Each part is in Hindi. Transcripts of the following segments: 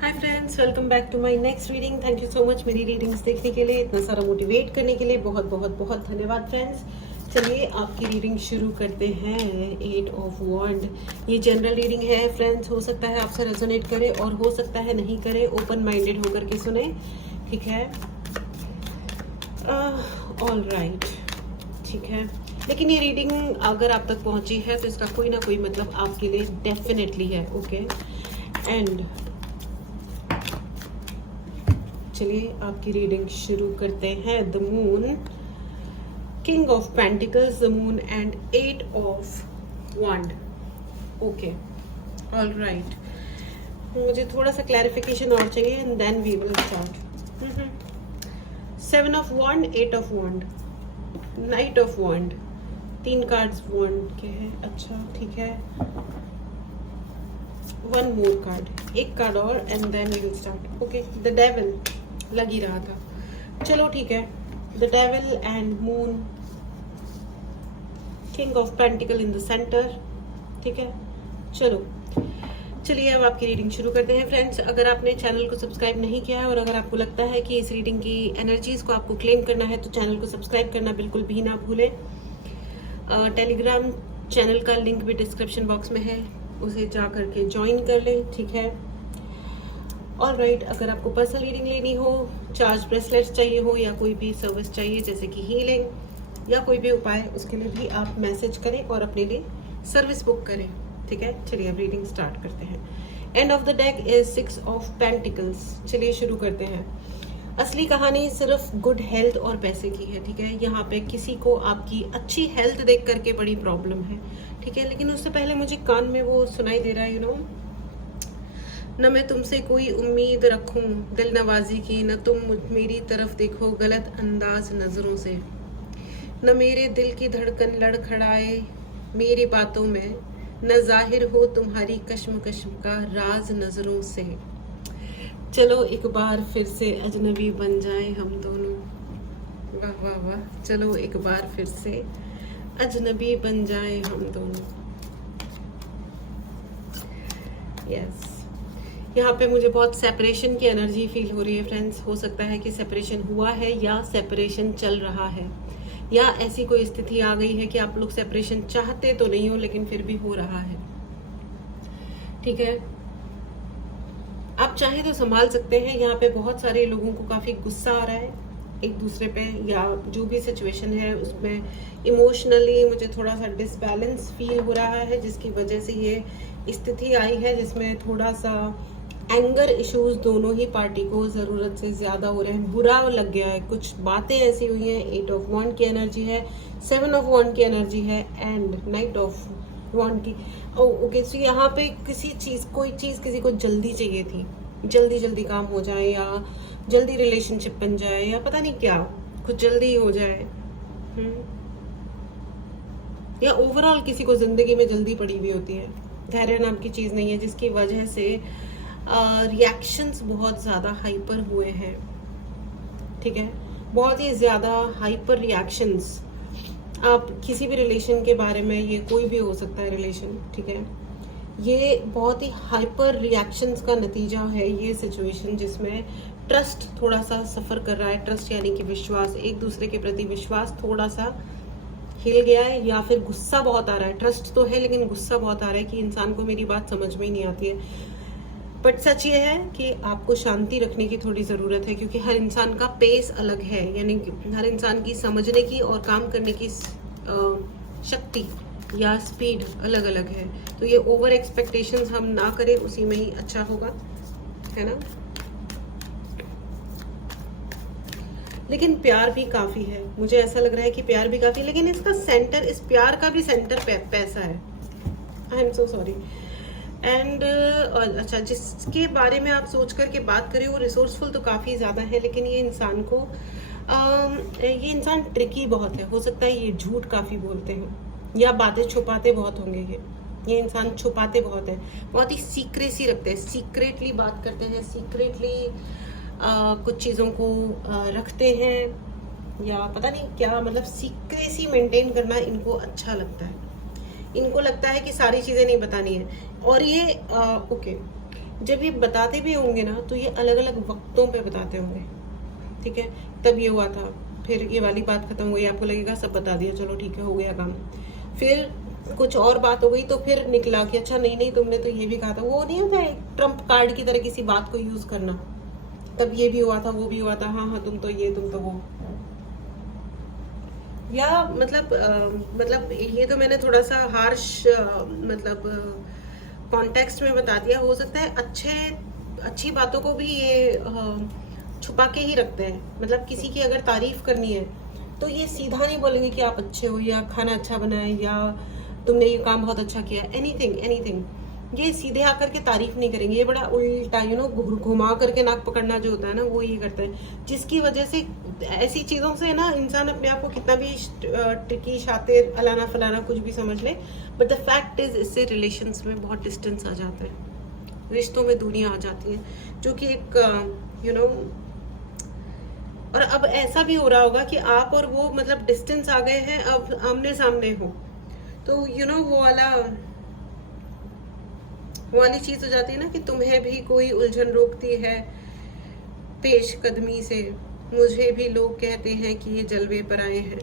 Hi friends, welcome back to my next reading. Thank you so much मेरी रीडिंग्स देखने के लिए, इतना सारा मोटिवेट करने के लिए बहुत बहुत बहुत धन्यवाद फ्रेंड्स। चलिए आपकी रीडिंग शुरू करते हैं। 8 ऑफ वॉन्ड, ये जनरल रीडिंग है फ्रेंड्स। हो सकता है आपसे रेजोनेट करे और हो सकता है नहीं करे। ओपन माइंडेड होकर के सुने, ठीक है? ऑल राइट, ठीक है। लेकिन ये रीडिंग अगर आप तक पहुंची है तो इसका कोई ना कोई मतलब आपके लिए डेफिनेटली है, ओके? एंड चलिए आपकी रीडिंग शुरू करते हैं। The moon, king of pentacles, the moon and 8 of wand, okay, all right. मुझे थोड़ा सा क्लैरिफिकेशन और चाहिए and then we will start. 7 of wand, 8 of wand, knight of wand, 3 cards wand के हैं। अच्छा, ठीक है। 1 मोर कार्ड, एक कार्ड और and then we will start, okay. The devil लग ही रहा था, चलो ठीक है। The devil and moon, king of pentacle in the centre, ठीक है। चलिए अब आपकी रीडिंग शुरू करते हैं फ्रेंड्स। अगर आपने चैनल को सब्सक्राइब नहीं किया है और अगर आपको लगता है कि इस रीडिंग की एनर्जीज को आपको क्लेम करना है तो चैनल को सब्सक्राइब करना बिल्कुल भी ना भूलें। टेलीग्राम चैनल का लिंक भी डिस्क्रिप्शन बॉक्स में है, उसे जा करके ज्वाइन कर लें, ठीक है। और राइट, अगर आपको पर्सनल रीडिंग लेनी हो, चार्ज ब्रेसलेट्स चाहिए हो या कोई भी सर्विस चाहिए जैसे कि हीलिंग या कोई भी उपाय, उसके लिए भी आप मैसेज करें और अपने लिए सर्विस बुक करें, ठीक है। चलिए अब रीडिंग स्टार्ट करते हैं। End of the deck is 6 of pentacles. चलिए शुरू करते हैं। असली कहानी सिर्फ गुड हेल्थ और पैसे की है, ठीक है। यहाँ पे किसी को आपकी अच्छी हेल्थ देख करके बड़ी प्रॉब्लम है, ठीक है। लेकिन उससे पहले मुझे कान में वो सुनाई दे रहा है, यू नो, न मैं तुमसे कोई उम्मीद रखूं दिल नवाजी की, न तुम मेरी तरफ देखो गलत अंदाज नजरों से, न मेरे दिल की धड़कन लड़खड़ाए मेरी बातों में, न जाहिर हो तुम्हारी कश्म का राज नजरों से। चलो एक बार फिर से अजनबी बन जाए हम दोनों, वाह वाह वाह। चलो एक बार फिर से अजनबी बन जाए हम दोनों, यस। यहाँ पे मुझे बहुत सेपरेशन की एनर्जी फील हो रही है फ्रेंड्स। हो सकता है कि सेपरेशन हुआ है या सेपरेशन चल रहा है, या ऐसी कोई स्थिति आ गई है कि आप लोग सेपरेशन चाहते तो नहीं हो लेकिन फिर भी हो रहा है, ठीक है। आप चाहे तो संभाल सकते हैं। यहाँ पे बहुत सारे लोगों को काफी गुस्सा आ रहा है एक दूसरे पे, या जो भी सिचुएशन है उसमें इमोशनली मुझे थोड़ा सा डिसबैलेंस फील हो रहा है, जिसकी वजह से ये स्थिति आई है जिसमें थोड़ा सा एंगर इश्यूज दोनों ही पार्टी को जरूरत से ज्यादा हो रहे हैं, बुरा लग गया है, कुछ बातें ऐसी हुई हैं। 8 ऑफ वॉन्ड की एनर्जी है, 7 ऑफ वॉन्ड की एनर्जी है एंड नाइट ऑफ वॉन्ड की। ओके, तो यहाँ पे कोई चीज किसी को जल्दी चाहिए थी, जल्दी काम हो जाए या जल्दी रिलेशनशिप बन जाए या पता नहीं क्या, कुछ जल्दी हो जाए, या ओवरऑल किसी को जिंदगी में जल्दी पड़ी हुई होती है, धैर्य नाम की चीज नहीं है, जिसकी वजह से रिएक्शंस बहुत ज्यादा हाइपर हुए हैं, ठीक है। बहुत ही ज्यादा हाइपर रिएक्शंस। आप किसी भी रिलेशन के बारे में, ये कोई भी हो सकता है रिलेशन, ठीक है, ये बहुत ही हाइपर रिएक्शंस का नतीजा है ये सिचुएशन, जिसमें ट्रस्ट थोड़ा सा सफर कर रहा है। ट्रस्ट यानी कि विश्वास, एक दूसरे के प्रति विश्वास थोड़ा सा हिल गया है, या फिर गुस्सा बहुत आ रहा है। ट्रस्ट तो है लेकिन गुस्सा बहुत आ रहा है कि इंसान को मेरी बात समझ में ही नहीं आती है। बट सच ये है कि आपको शांति रखने की थोड़ी ज़रूरत है, क्योंकि हर इंसान का पेस अलग है, यानी कि हर इंसान की समझने की और काम करने की शक्ति या स्पीड अलग अलग है। तो ये ओवर एक्सपेक्टेशंस हम ना करें, उसी में ही अच्छा होगा, है ना। लेकिन प्यार भी काफ़ी है, मुझे ऐसा लग रहा है कि प्यार भी काफ़ी, लेकिन इसका सेंटर, इस प्यार का भी सेंटर पैसा है। I am so sorry. And अच्छा, जिसके बारे में आप सोच करके बात करें वो रिसोर्सफुल तो काफ़ी ज़्यादा है, लेकिन ये इंसान को ये इंसान ट्रिकी बहुत है। हो सकता है ये झूठ काफ़ी बोलते हैं या बातें छुपाते बहुत होंगे। ये इंसान छुपाते बहुत है, बहुत ही सीक्रेसी रखते हैं, सीक्रेटली बात करते हैं, सीक्रेटली कुछ चीज़ों को रखते हैं, या पता नहीं क्या, मतलब सीक्रेसी मेंटेन करना इनको अच्छा लगता है। इनको लगता है कि सारी चीज़ें नहीं बतानी है। और ये ओके, जब ये बताते भी होंगे ना तो ये अलग अलग वक्तों पे बताते होंगे, ठीक है। तब ये हुआ था, फिर ये वाली बात खत्म हुई, आपको लगेगा सब बता दिया, चलो ठीक है हो गया काम। फिर कुछ और बात हो गई तो फिर निकला कि अच्छा नहीं नहीं तुमने तो ये भी कहा था। वो नहीं होता एक ट्रम्प कार्ड की तरह किसी बात को यूज करना, तब ये भी हुआ था वो भी हुआ था, हाँ हाँ तुम तो ये तुम तो वो। या मतलब ये तो मैंने थोड़ा सा हार्श मतलब कॉन्टेक्स्ट में बता दिया। हो सकता है अच्छी बातों को भी ये छुपा के ही रखते हैं। मतलब किसी की अगर तारीफ करनी है तो ये सीधा नहीं बोलेंगे कि आप अच्छे हो या खाना अच्छा बनाए या तुमने ये काम बहुत अच्छा किया, एनीथिंग एनीथिंग। ये सीधे आकर के तारीफ नहीं करेंगे, ये बड़ा उल्टा घुमा करके नाक पकड़ना जो होता है ना वो ये करते हैं, जिसकी वजह से ऐसी चीज़ों से ना इंसान अपने आप को कितना भी टिकी शातिर अलाना फलाना कुछ भी समझ ले, बट द फैक्ट इज इससे रिलेशंस में बहुत डिस्टेंस आ जाता है, रिश्तों में दूरियां आ जाती हैं, जो कि एक और अब ऐसा भी हो रहा होगा कि आप और वो मतलब डिस्टेंस आ गए हैं, अब आमने सामने हो तो वो वाली चीज हो जाती है ना कि तुम्हें भी कोई उलझन रोकती है पेश कदमी से, मुझे भी लोग कहते हैं कि ये जलवे पर आए हैं,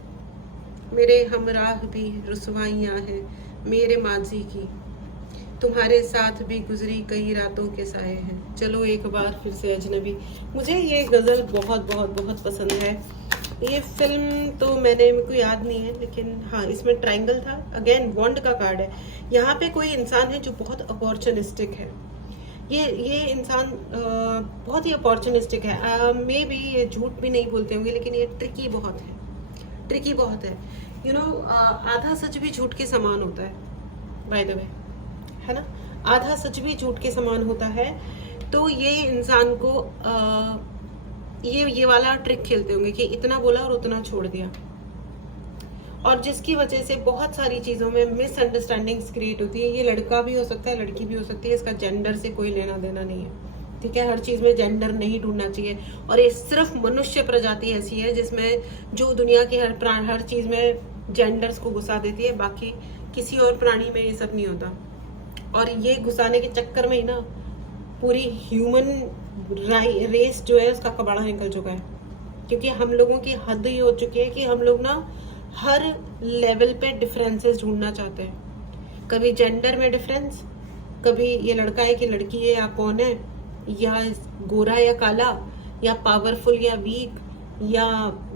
मेरे हमराह भी रुसवाइयां हैं मेरे माजी की, तुम्हारे साथ भी गुजरी कई रातों के साए हैं, चलो एक बार फिर से अजनबी। मुझे ये गज़ल बहुत बहुत बहुत पसंद है। ये फिल्म तो मेरे को याद नहीं है, लेकिन हाँ इसमें ट्रायंगल था, अगेन वॉन्ड का कार्ड है। यहाँ पे कोई इंसान है जो बहुत अपॉर्चुनिस्टिक है, ये इंसान बहुत ही अपॉर्चुनिस्टिक है। मे बी ये झूठ भी नहीं बोलते होंगे, लेकिन ये ट्रिकी बहुत है। आधा सच भी झूठ के समान होता है बाय द वे, है ना। आधा सच भी झूठ के समान होता है। तो ये इंसान को ये वाला ट्रिक खेलते होंगे कि इतना बोला और उतना छोड़ दिया, और जिसकी वजह से बहुत सारी चीजों में मिसअंडरस्टैंडिंग्स क्रिएट होती है। ये लड़का भी हो सकता है, लड़की भी हो सकती है, इसका जेंडर से कोई लेना देना नहीं है, ठीक है। हर चीज में जेंडर नहीं ढूंढना चाहिए, और ये सिर्फ मनुष्य प्रजाति ऐसी है जिसमें जो दुनिया की हर चीज में जेंडर्स को घुसा देती है, बाकी किसी और प्राणी में ये सब नहीं होता। और ये घुसाने के चक्कर में ही ना पूरी ह्यूमन रेस जो है उसका कबाड़ा निकल चुका है, क्योंकि हम लोगों की हद ये हो चुकी है कि हम लोग ना हर लेवल पे डिफरेंसेस ढूंढना चाहते हैं। कभी जेंडर में डिफरेंस, कभी ये लड़का है कि लड़की है या कौन है, या गोरा या काला, या पावरफुल या वीक, या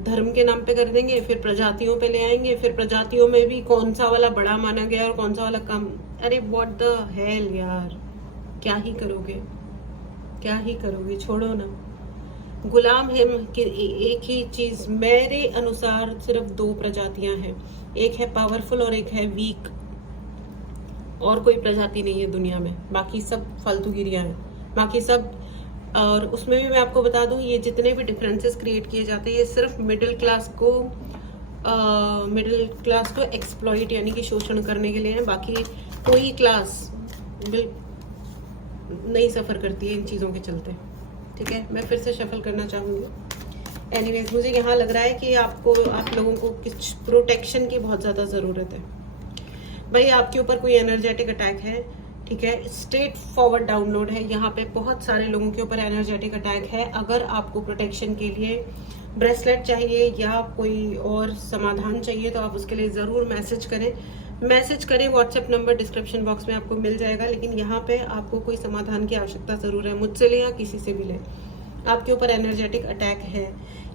धर्म के नाम पे कर देंगे, फिर प्रजातियों पे ले आएंगे, फिर प्रजातियों में भी कौन सा वाला बड़ा माना गया और कौन सा वाला कम। अरे व्हाट द हेल यार, क्या ही करोगे, छोड़ो ना। गुलाम है कि एक ही चीज, मेरे अनुसार सिर्फ 2 प्रजातियां हैं, एक है पावरफुल और एक है वीक, और कोई प्रजाति नहीं है दुनिया में, बाकी सब फालतूगिरियां हैं, बाकी सब। और उसमें भी मैं आपको बता दूं, ये जितने भी डिफरेंसेस क्रिएट किए जाते हैं ये सिर्फ मिडिल क्लास को एक्सप्लॉइट यानी कि शोषण करने के लिए है। बाकी कोई क्लास नहीं सफ़र करती है इन चीज़ों के चलते, ठीक है। मैं फिर से शफल करना चाहूँगी। एनीवेज, मुझे यहाँ लग रहा है कि आप लोगों को कुछ प्रोटेक्शन की बहुत ज़्यादा ज़रूरत है। भाई आपके ऊपर कोई एनर्जेटिक अटैक है, ठीक है, स्ट्रेट फॉरवर्ड डाउनलोड है। यहाँ पे बहुत सारे लोगों के ऊपर एनर्जेटिक अटैक है। अगर आपको प्रोटेक्शन के लिए ब्रेसलेट चाहिए या कोई और समाधान चाहिए तो आप उसके लिए ज़रूर मैसेज करें। व्हाट्सएप नंबर डिस्क्रिप्शन बॉक्स में आपको मिल जाएगा। लेकिन यहाँ पे आपको कोई समाधान की आवश्यकता ज़रूर है, मुझसे ले या किसी से भी ले। आपके ऊपर एनर्जेटिक अटैक है,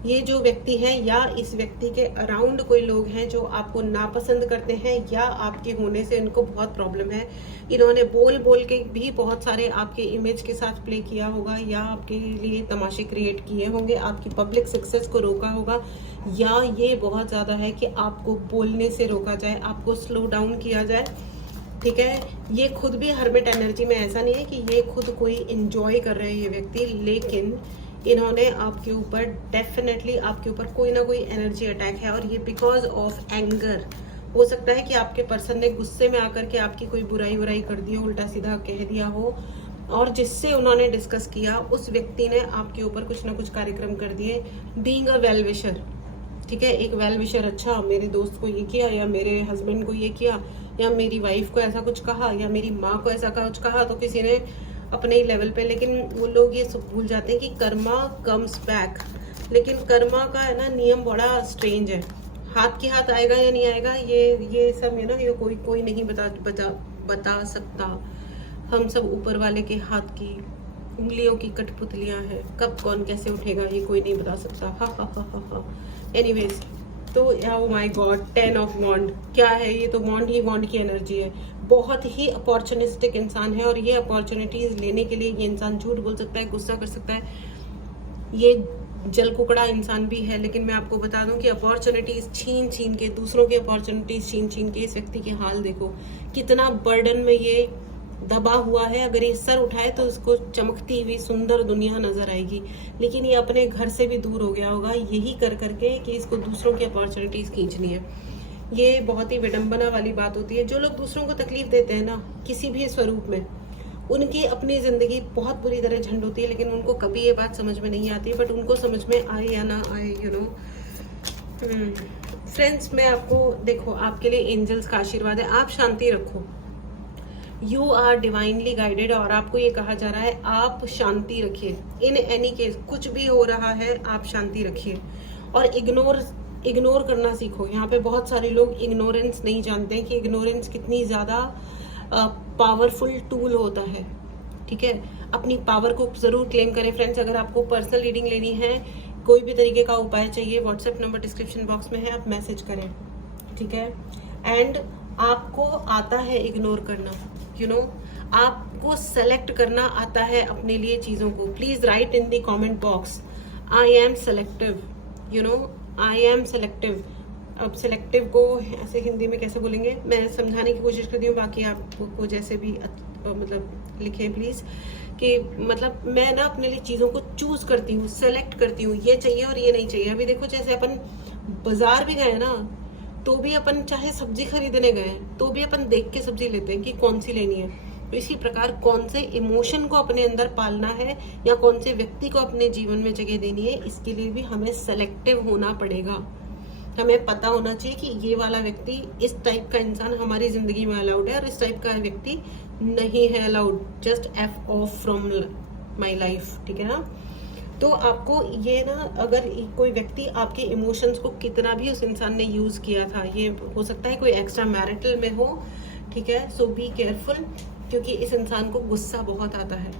ये जो व्यक्ति है या इस व्यक्ति के अराउंड कोई लोग हैं जो आपको नापसंद करते हैं या आपके होने से इनको बहुत प्रॉब्लम है। इन्होंने बोल के भी बहुत सारे आपके इमेज के साथ प्ले किया होगा या आपके लिए तमाशे क्रिएट किए होंगे, आपकी पब्लिक सक्सेस को रोका होगा, या ये बहुत ज़्यादा है कि आपको बोलने से रोका जाए, आपको स्लो डाउन किया जाए, ठीक है। ये खुद भी हर्मिट एनर्जी में, ऐसा नहीं है कि ये खुद कोई इंजॉय कर रहे हैं ये व्यक्ति, लेकिन इन्होंने आपके ऊपर डेफिनेटली आपके ऊपर कोई ना कोई एनर्जी अटैक है। और ये बिकॉज ऑफ एंगर हो सकता है कि आपके पर्सन ने गुस्से में आकर के आपकी कोई बुराई कर दी हो, उल्टा सीधा कह दिया हो, और जिससे उन्होंने डिस्कस किया उस व्यक्ति ने आपके ऊपर कुछ ना कुछ कार्यक्रम कर दिए। बीइंग अ वेल विशर, ठीक है, एक वेल विशर, अच्छा मेरे दोस्त को ये किया या मेरे हस्बैंड को ये किया या मेरी वाइफ को ऐसा कुछ कहा या मेरी माँ को ऐसा कुछ कहा, तो किसी ने अपने ही लेवल पे, लेकिन वो लोग ये सब भूल जाते हैं कि कर्मा कम्स बैक। लेकिन कर्मा का है ना नियम बड़ा स्ट्रेंज है, हाथ के हाथ आएगा या नहीं आएगा ये सब है ना, ये कोई नहीं बता सकता। हम सब ऊपर वाले के हाथ की उंगलियों की कठपुतलियां हैं, कब कौन कैसे उठेगा ये कोई नहीं बता सकता। हा हा हा हा हा। एनीवेज, तो ओ माय गॉड 10 ऑफ वॉन्ड क्या है ये? तो वॉन्ड ही वॉन्ड की एनर्जी है। बहुत ही अपॉर्चुनिस्टिक इंसान है और ये अपॉर्चुनिटीज लेने के लिए ये इंसान झूठ बोल सकता है, गुस्सा कर सकता है, ये जल कुकड़ा इंसान भी है। लेकिन मैं आपको बता दूं कि अपॉर्चुनिटीज छीन छीन के, दूसरों की अपॉर्चुनिटीज छीन छीन के इस व्यक्ति के हाल देखो, कितना बर्डन में ये दबा हुआ है। अगर ये सर उठाए तो उसको चमकती हुई सुंदर दुनिया नजर आएगी, लेकिन ये अपने घर से भी दूर हो गया होगा यही कर करके कि इसको दूसरों की अपॉर्चुनिटीज खींचनी है। ये बहुत ही विडंबना वाली बात होती है। जो लोग दूसरों को तकलीफ देते हैं ना किसी भी स्वरूप में, उनकी अपनी जिंदगी बहुत बुरी तरह झंड होती है, लेकिन उनको कभी ये बात समझ में नहीं आती। बट उनको समझ में आए या ना आए, यू नो फ्रेंड्स, मैं आपको देखो, आपके लिए एंजल्स का आशीर्वाद है, आप शांति रखो। यू आर डिवाइनली गाइडेड और आपको ये कहा जा रहा है आप शांति रखिए। इन एनी केस कुछ भी हो रहा है आप शांति रखिए और इग्नोर करना सीखो। यहाँ पे बहुत सारे लोग इग्नोरेंस नहीं जानते कि इग्नोरेंस कितनी ज्यादा पावरफुल टूल होता है। ठीक है, अपनी पावर को जरूर क्लेम करें फ्रेंड्स। अगर आपको पर्सनल रीडिंग लेनी है, कोई भी तरीके का उपाय चाहिए, व्हाट्सएप नंबर डिस्क्रिप्शन बॉक्स में है, आप मैसेज करें। ठीक है, एंड आपको आता है इग्नोर करना, यू नो आपको सेलेक्ट करना आता है अपने लिए चीजों को। Please right in the comment box I am selective, you know I am selective. अब सेलेक्टिव को ऐसे हिंदी में कैसे बोलेंगे, मैं समझाने की कोशिश करती हूँ, बाकी आपको जैसे भी मतलब लिखें प्लीज, कि मतलब मैं ना अपने लिए चीज़ों को चूज करती हूँ, सेलेक्ट करती हूँ, ये चाहिए और ये नहीं चाहिए। अभी देखो, जैसे अपन बाजार भी गए ना, तो भी अपन चाहे सब्जी खरीदने गए तो भी अपन देख के सब्जी लेते हैं कि कौन सी लेनी है। तो इसी प्रकार कौन से इमोशन को अपने अंदर पालना है या कौन से व्यक्ति को अपने जीवन में जगह देनी है, इसके लिए भी हमें सेलेक्टिव होना पड़ेगा। हमें पता होना चाहिए कि ये वाला व्यक्ति, इस टाइप का इंसान हमारी जिंदगी में अलाउड है और इस टाइप का व्यक्ति नहीं है allowed. Just F of from my life. ठीक है ना, तो आपको ये ना, अगर कोई व्यक्ति आपके इमोशंस को कितना भी उस इंसान ने यूज किया था, ये हो सकता है कोई एक्स्ट्रा मैरिटल में हो, ठीक है, सो बी केयरफुल, क्योंकि इस इंसान को गुस्सा बहुत आता है,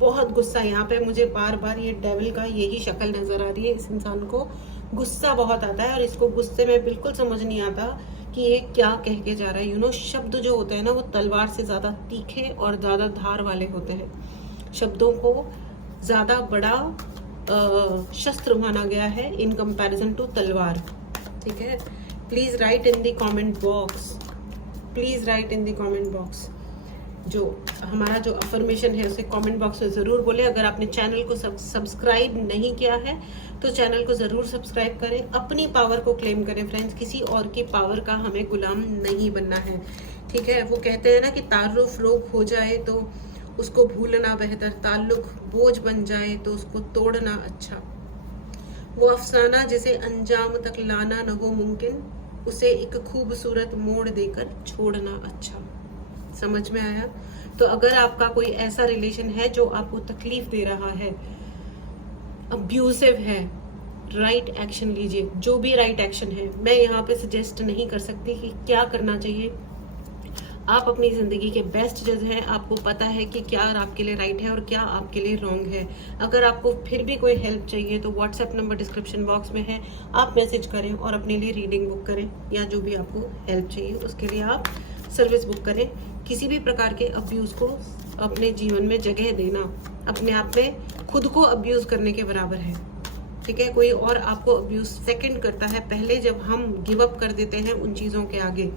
बहुत गुस्सा। यहाँ पे मुझे बार बार ये डेविल का यही शक्ल नजर आ रही है। इस इंसान को गुस्सा बहुत आता है और इसको गुस्से में बिल्कुल समझ नहीं आता कि ये क्या कह के जा रहा है। यू नो, शब्द जो होते हैं ना, वो तलवार से ज्यादा तीखे और ज्यादा धार वाले होते हैं। शब्दों को ज्यादा बड़ा शस्त्र माना गया है इन कंपैरिजन टू तलवार। ठीक है, please right in the comment box, please right in the comment box. जो हमारा जो अफर्मेशन है उसे कमेंट बॉक्स में ज़रूर बोले। अगर आपने चैनल को सब्सक्राइब नहीं किया है तो चैनल को ज़रूर सब्सक्राइब करें। अपनी पावर को क्लेम करें फ्रेंड्स, किसी और की पावर का हमें गुलाम नहीं बनना है। ठीक है, वो कहते हैं ना कि ताल्लुक रोग हो जाए तो उसको भूलना बेहतर, ताल्लुक बोझ बन जाए तो उसको तोड़ना अच्छा। वो अफसाना जिसे अंजाम तक लाना न हो मुमकिन, उसे एक खूबसूरत मोड़ देकर छोड़ना अच्छा। समझ में आया? तो अगर आपका कोई ऐसा रिलेशन है जो आपको तकलीफ दे रहा है, अब्यूसिव है, राइट एक्शन लीजिए। जो भी राइट एक्शन है, मैं यहाँ पे सजेस्ट नहीं कर सकती कि क्या करना चाहिए। आप अपनी जिंदगी के बेस्ट जज हैं, आपको पता है कि क्या आपके लिए राइट है और क्या आपके लिए रॉन्ग है। अगर आपको फिर भी कोई हेल्प चाहिए तो व्हाट्सएप नंबर डिस्क्रिप्शन बॉक्स में है, आप मैसेज करें और अपने लिए रीडिंग बुक करें, या जो भी आपको हेल्प चाहिए उसके लिए आप सर्विस बुक करें। किसी भी प्रकार के अब्यूज को अपने जीवन में जगह देना अपने आप में खुद को अब्यूज करने के बराबर है। ठीक है, कोई और आपको अब्यूज सेकंड करता है, पहले जब हम गिव अप कर देते हैं उन चीज़ों के आगे,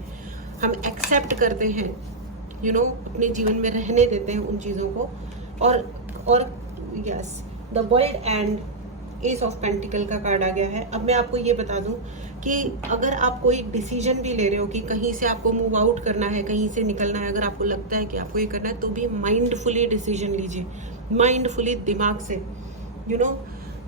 हम एक्सेप्ट करते हैं, यू नो, अपने जीवन में रहने देते हैं उन चीज़ों को। और yes, the world and S of pentacle का कार्ड आ गया है। अब मैं आपको ये बता दूं कि अगर आप कोई डिसीजन भी ले रहे हो कि कहीं से आपको मूव आउट करना है, कहीं से निकलना है, अगर आपको लगता है कि आपको ये करना है, तो भी माइंडफुली डिसीजन लीजिए, माइंडफुली, दिमाग से, यू नो।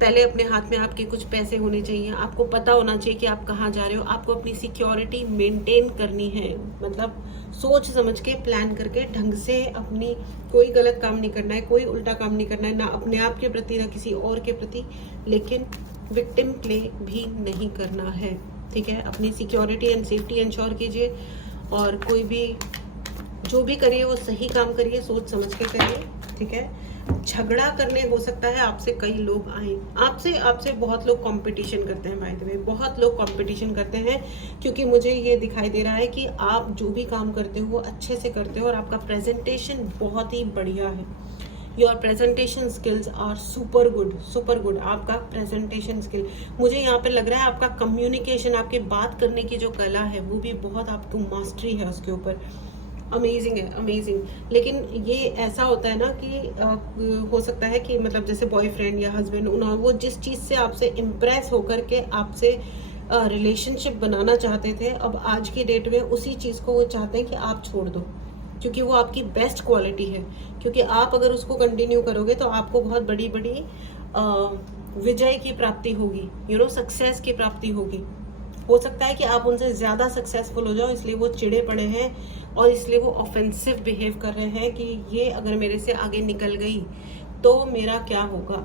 पहले अपने हाथ में आपके कुछ पैसे होने चाहिए, आपको पता होना चाहिए कि आप कहाँ जा रहे हो, आपको अपनी सिक्योरिटी मेंटेन करनी है, मतलब सोच समझ के प्लान करके ढंग से अपनी, कोई गलत काम नहीं करना है, कोई उल्टा काम नहीं करना है, ना अपने आप के प्रति ना किसी और के प्रति, लेकिन विक्टिम प्ले भी नहीं करना है, ठीक है। अपनी सिक्योरिटी एंड सेफ्टी इंश्योर कीजिए, और कोई भी जो भी करिए वो सही काम करिए, सोच समझ के करिए, ठीक है। झगड़ा करने हो सकता है आपसे कई लोग आए, आपसे बहुत लोग कंपटीशन करते हैं, बाय द वे बहुत लोग कंपटीशन करते हैं, क्योंकि मुझे ये दिखाई दे रहा है कि आप जो भी काम करते हो वो अच्छे से करते हो और आपका प्रेजेंटेशन बहुत ही बढ़िया है। Your presentation skills are super good. आपका प्रेजेंटेशन स्किल, मुझे यहाँ पे लग रहा है आपका कम्युनिकेशन, आपके बात करने की जो कला है वो भी बहुत, आपको मास्टरी है उसके ऊपर, अमेजिंग है, अमेजिंग। लेकिन ये ऐसा होता है ना कि हो सकता है कि मतलब जैसे बॉयफ्रेंड या हस्बैंड, वो जिस चीज़ से आपसे इम्प्रेस होकर के आपसे रिलेशनशिप बनाना चाहते थे, अब आज की डेट में उसी चीज़ को वो चाहते हैं कि आप छोड़ दो, क्योंकि वो आपकी बेस्ट क्वालिटी है। क्योंकि आप अगर उसको कंटिन्यू करोगे तो आपको बहुत बड़ी बड़ी विजय की प्राप्ति होगी, सक्सेस की प्राप्ति होगी। हो सकता है कि आप उनसे ज़्यादा सक्सेसफुल हो जाओ, इसलिए वो चिढ़े पड़े हैं और इसलिए वो ऑफेंसिव बिहेव कर रहे हैं कि ये अगर मेरे से आगे निकल गई तो मेरा क्या होगा,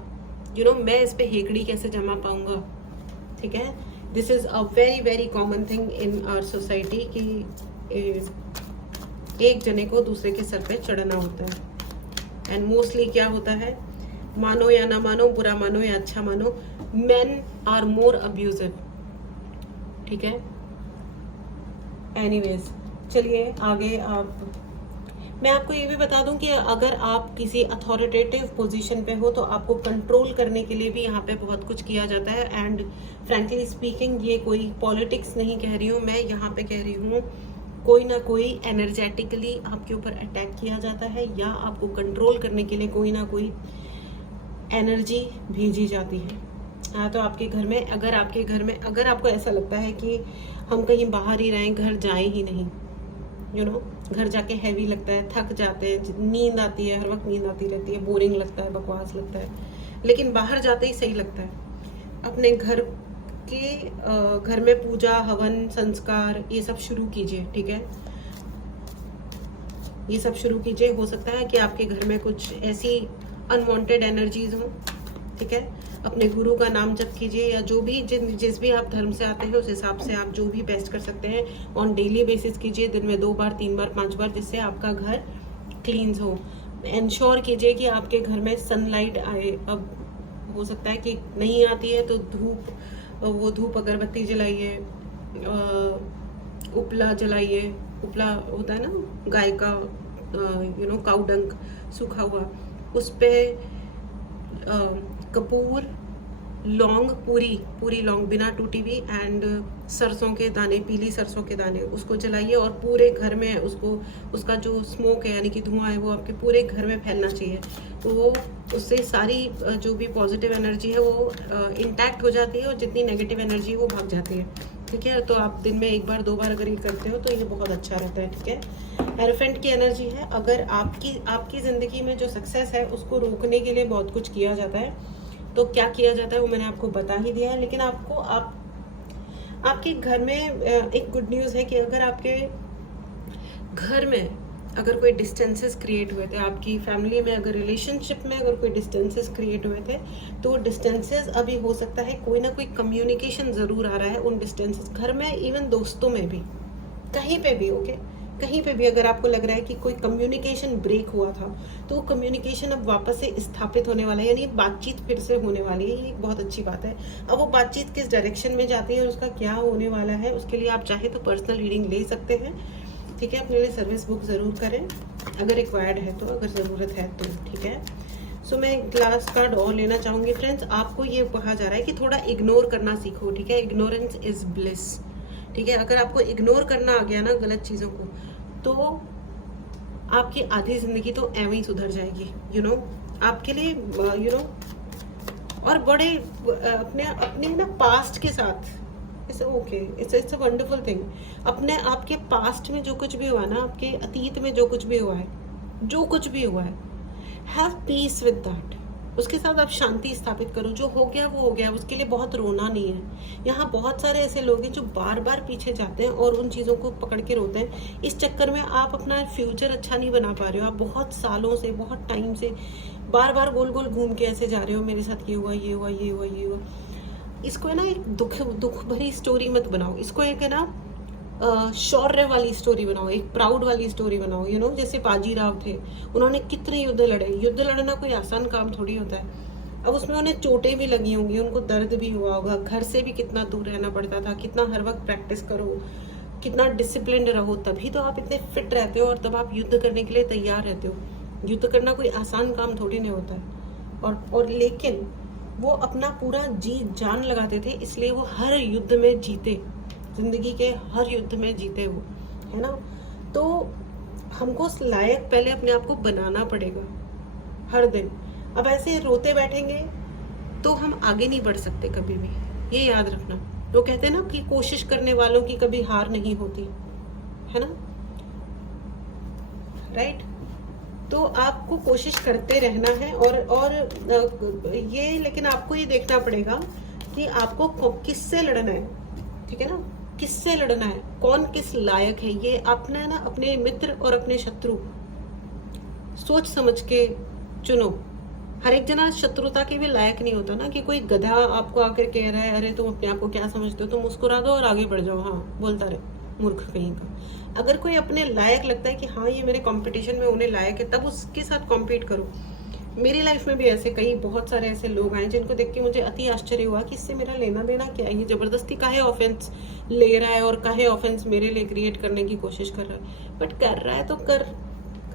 मैं इस पे हेकड़ी कैसे जमा पाऊंगा, ठीक है। This is a very very common thing in our society कि एक जने को दूसरे के सर पे चढ़ना होता है। एंड मोस्टली क्या होता है, मानो या ना मानो, बुरा मानो या अच्छा मानो, मेन आर मोर अब्यूजिव, ठीक है। एनीवेज, चलिए आगे। मैं आपको ये भी बता दूं कि अगर आप किसी अथॉरिटेटिव पोजीशन पे हो तो आपको कंट्रोल करने के लिए भी यहाँ पे बहुत कुछ किया जाता है। एंड फ्रैंकली स्पीकिंग, ये कोई पॉलिटिक्स नहीं कह रही हूँ मैं, यहाँ पे कह रही हूँ कोई ना कोई एनर्जेटिकली आपके ऊपर अटैक किया जाता है, या आपको कंट्रोल करने के लिए कोई ना कोई एनर्जी भेजी जाती है। हाँ, तो आपके घर में अगर आपको ऐसा लगता है कि हम कहीं बाहर ही रहें, घर जाए ही नहीं, घर जाके हैवी लगता है, थक जाते हैं, नींद आती है, हर वक्त नींद आती रहती है, बोरिंग लगता है, बकवास लगता है, लेकिन बाहर जाते ही सही लगता है। अपने घर में पूजा हवन संस्कार ये सब शुरू कीजिए, ठीक है। ये सब शुरू कीजिए। हो सकता है कि आपके घर में कुछ ऐसी अनवांटेड एनर्जीज हो, ठीक है। अपने गुरु का नाम जप कीजिए, या जो भी जिस भी आप धर्म से आते हैं उस हिसाब से आप जो भी बेस्ट कर सकते हैं ऑन डेली बेसिस कीजिए, दिन में 2 बार 3 बार 5 बार, जिससे आपका घर क्लीन्स हो। इंश्योर कीजिए कि आपके घर में सनलाइट आए। अब हो सकता है कि नहीं आती है तो धूप अगरबत्ती जलाइए, उपला जलाइए। उपला होता है ना गाय का, काउ डंक सूखा हुआ, उस पे कपूर, लौंग, पूरी लौंग बिना टूटी हुई, एंड सरसों के दाने, पीली सरसों के दाने, उसको जलाइए और पूरे घर में उसका जो स्मोक है यानी कि धुआं है वो आपके पूरे घर में फैलना चाहिए। तो वो उससे सारी जो भी पॉजिटिव एनर्जी है वो इंटैक्ट हो जाती है, और जितनी नेगेटिव एनर्जी है वो भाग जाती है, ठीक है। तो आप दिन में 1 बार 2 बार अगर ये करते हो तो ये बहुत अच्छा रहता है, ठीक है। एलिफेंट की एनर्जी है, अगर आपकी ज़िंदगी में जो सक्सेस है उसको रोकने के लिए बहुत कुछ किया जाता है। तो क्या किया जाता है वो मैंने आपको बता ही दिया है, लेकिन आपके घर में एक गुड न्यूज़ है कि अगर आपके घर में अगर कोई डिस्टेंसेस क्रिएट हुए थे, आपकी फैमिली में अगर रिलेशनशिप में अगर कोई डिस्टेंसेस क्रिएट हुए थे, तो वो डिस्टेंसेस अभी हो सकता है कोई ना कोई कम्युनिकेशन ज़रूर आ रहा है उन डिस्टेंसेस, घर में, इवन दोस्तों में भी, कहीं पे भी, ओके। कहीं पे भी अगर आपको लग रहा है कि कोई कम्युनिकेशन ब्रेक हुआ था, तो वो कम्युनिकेशन अब वापस से स्थापित होने वाला है, यानी बातचीत फिर से होने वाली है। ये एक बहुत अच्छी बात है। अब वो बातचीत किस डायरेक्शन में जाती है और उसका क्या होने वाला है, उसके लिए आप चाहे तो पर्सनल रीडिंग ले सकते हैं, ठीक है। अपने लिए सर्विस बुक ज़रूर करें अगर रिक्वायर्ड है तो, अगर ज़रूरत है तो, ठीक है। सो मैं क्लास कार्ड और लेना चाहूँगी फ्रेंड्स। आपको ये कहा जा रहा है कि थोड़ा इग्नोर करना सीखो, ठीक है। इग्नोरेंस इज़ ब्लिस, ठीक है। अगर आपको इग्नोर करना आ गया ना गलत चीज़ों को, तो आपकी आधी ज़िंदगी तो ऐਵੇਂ ही सुधर जाएगी, आपके लिए, और बड़े अपने ना पास्ट के साथ, इट्स अ वंडरफुल थिंग। अपने आपके पास्ट में जो कुछ भी हुआ ना, आपके अतीत में जो कुछ भी हुआ है, हैव पीस विद दैट, उसके साथ आप शांति स्थापित करो। जो हो गया वो हो गया, उसके लिए बहुत रोना नहीं है। यहाँ बहुत सारे ऐसे लोग हैं जो बार बार पीछे जाते हैं और उन चीज़ों को पकड़ के रोते हैं। इस चक्कर में आप अपना फ्यूचर अच्छा नहीं बना पा रहे हो। आप बहुत सालों से, बहुत टाइम से बार बार गोल गोल घूम के ऐसे जा रहे हो, मेरे साथ ये हुआ, ये हुआ, ये हुआ, ये हुआ। इसको है ना एक दुख भरी स्टोरी मत बनाओ। इसको एक है ना शौर्य वाली स्टोरी बनाओ, एक प्राउड वाली स्टोरी बनाओ। यू नो, जैसे बाजीराव थे, उन्होंने कितने युद्ध लड़े। युद्ध लड़ना कोई आसान काम थोड़ी होता है। अब उसमें उन्हें चोटें भी लगी होंगी, उनको दर्द भी हुआ होगा, घर से भी कितना दूर रहना पड़ता था, कितना हर वक्त प्रैक्टिस करो, कितना डिसिप्लिन रहो, तभी तो आप इतने फिट रहते हो और तब आप युद्ध करने के लिए तैयार रहते हो। युद्ध करना कोई आसान काम थोड़ी नहीं होता है। और लेकिन वो अपना पूरा जी जान लगाते थे, इसलिए वो हर युद्ध में जीते, जिंदगी के हर युद्ध में जीते वो, है ना। तो हमको उस लायक पहले अपने आप को बनाना पड़ेगा हर दिन। अब ऐसे रोते बैठेंगे तो हम आगे नहीं बढ़ सकते कभी भी, ये याद रखना। वो कहते हैं ना कि कोशिश करने वालों की कभी हार नहीं होती, है ना, राइट। तो आपको कोशिश करते रहना है और ये, लेकिन आपको ये देखना पड़ेगा कि आपको किससे लड़ना है, ठीक है ना, किससे लड़ना है, कौन किस लायक है। ये अपना ना अपने मित्र और अपने शत्रु सोच समझ के चुनो। हर एक जना शत्रुता के भी लायक नहीं होता ना, कि कोई गधा आपको आकर कह रहा है अरे तुम अपने आप को क्या समझते हो, तुम मुस्कुरा दो और आगे बढ़ जाओ, हाँ बोलता रहे, मूर्ख कहीं का। अगर कोई अपने लायक लगता है कि हाँ ये मेरे कंपटीशन में होने लायक है, तब उसके साथ कॉम्पीट करो। मेरी लाइफ में भी ऐसे कई बहुत सारे ऐसे लोग आए जिनको देख के मुझे अति आश्चर्य हुआ कि इससे मेरा लेना देना क्या है, ये जबरदस्ती काहे ऑफेंस ले रहा है और काहे ऑफेंस मेरे लिए क्रिएट करने की कोशिश कर रहा है। बट कर रहा है तो कर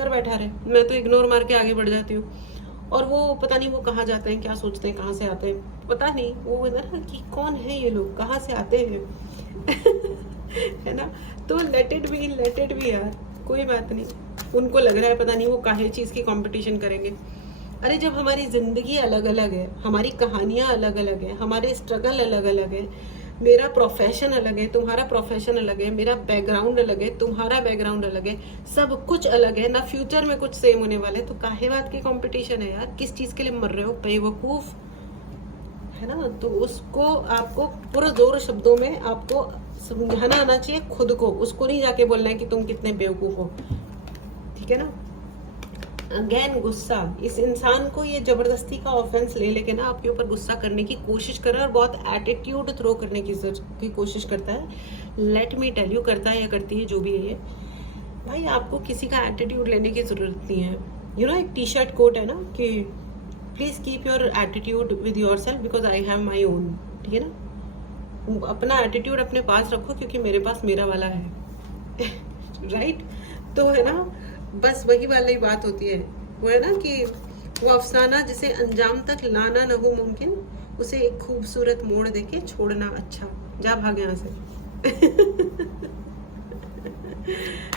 बैठा रहे, मैं तो इग्नोर मार के आगे बढ़ जाती हूँ। और वो पता नहीं वो कहाँ जाते हैं, क्या सोचते हैं, कहाँ से आते हैं, पता नहीं। वो है ना कि कौन है ये लोग, कहाँ से आते हैं है ना। तो लेट इट बी यार, कोई बात नहीं। उनको लग रहा है पता नहीं वो काहे चीज़ की कंपटीशन करेंगे। अरे जब हमारी जिंदगी अलग अलग है, हमारी कहानियां अलग अलग है, हमारे स्ट्रगल अलग अलग है, मेरा प्रोफेशन अलग है, तुम्हारा प्रोफेशन अलग है, मेरा बैकग्राउंड अलग है, तुम्हारा बैकग्राउंड अलग है, सब कुछ अलग है ना, फ्यूचर में कुछ सेम होने वाले, तो काहे बात की कंपटीशन है यार, किस चीज के लिए मर रहे हो बेवकूफ, है ना। तो उसको आपको पूरा जोर शब्दों में आपको समझाना आना चाहिए खुद को, उसको नहीं जाके बोलना है कि तुम कितने बेवकूफ हो, ठीक है ना। अगेन गुस्सा, इस इंसान को ये जबरदस्ती का ऑफेंस ले लेके ना आपके ऊपर गुस्सा करने की कोशिश कर रहा है और बहुत एटीट्यूड थ्रो करने की कोशिश करता है। लेट मी टेल यू, करता है या करती है जो भी है ये, भाई आपको किसी का एटीट्यूड लेने की जरूरत नहीं है। यू नो, एक टी शर्ट कोट है ना कि please keep your attitude with your self because I have my own, ठीक है ना। अपना एटीट्यूड अपने पास रखो क्योंकि मेरे पास मेरा वाला है राइट। तो है ना, बस वही वाली बात होती है, वो है ना कि वो अफसाना जिसे अंजाम तक लाना न हो मुमकिन, उसे एक खूबसूरत मोड़ देके छोड़ना अच्छा। जा भाग यहाँ से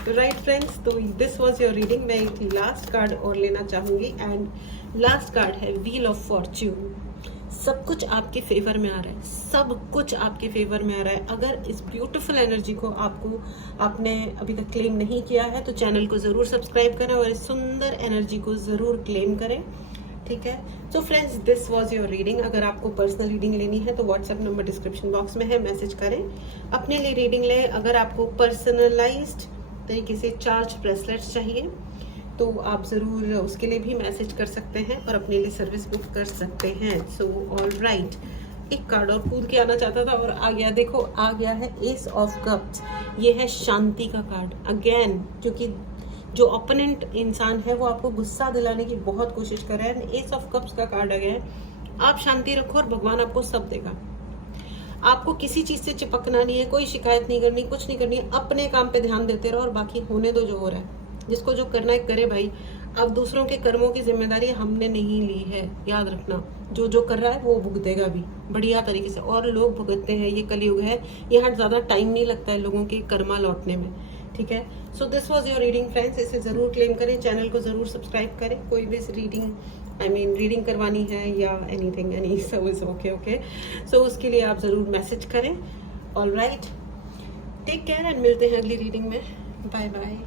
राइट फ्रेंड्स, तो दिस वाज योर रीडिंग। मैं एक लास्ट कार्ड और लेना चाहूंगी एंड लास्ट कार्ड है व्हील ऑफ फॉर्च्यून। सब कुछ आपके फेवर में आ रहा है, सब कुछ आपके फेवर में आ रहा है। अगर इस ब्यूटीफुल एनर्जी को आपने अभी तक क्लेम नहीं किया है तो चैनल को ज़रूर सब्सक्राइब करें और इस सुंदर एनर्जी को ज़रूर क्लेम करें, ठीक है। So friends, this was your reading. अगर आपको पर्सनल रीडिंग लेनी है तो व्हाट्सएप नंबर डिस्क्रिप्शन बॉक्स में है, मैसेज करें, अपने लिए रीडिंग लें। अगर आपको पर्सनलाइज्ड तरीके से चार्ज ब्रेसलेट्स चाहिए तो आप ज़रूर उसके लिए भी मैसेज कर सकते हैं और अपने लिए सर्विस बुक कर सकते हैं। सो ऑल राइट, एक कार्ड और कूद के आना चाहता था और आ गया, देखो आ गया है एस ऑफ कप्स। ये है शांति का कार्ड अगेन, क्योंकि जो ओपोनेंट इंसान है वो आपको गुस्सा दिलाने की बहुत कोशिश कर रहा है। एस ऑफ कप्स का कार्ड आ गया है। आप शांति रखो और भगवान आपको सब देगा। आपको किसी चीज़ से चिपकना नहीं है, कोई शिकायत नहीं करनी, कुछ नहीं करनी है, अपने काम पे ध्यान देते रहो और बाकी होने दो जो हो रहा है। जिसको जो करना है करे भाई। अब दूसरों के कर्मों की जिम्मेदारी हमने नहीं ली है, याद रखना। जो जो कर रहा है वो भुगतेगा भी बढ़िया तरीके से, और लोग भुगतते हैं। ये कलयुग है, यहाँ ज़्यादा टाइम नहीं लगता है लोगों के कर्मा लौटने में, ठीक है। So this was your reading friends. इसे ज़रूर क्लेम करें, चैनल को ज़रूर सब्सक्राइब करें। कोई भी रीडिंग करवानी है या anything, any service, okay. So उसके लिए आप ज़रूर मैसेज करें। All right, take care and मिलते हैं अगली रीडिंग में। Bye bye.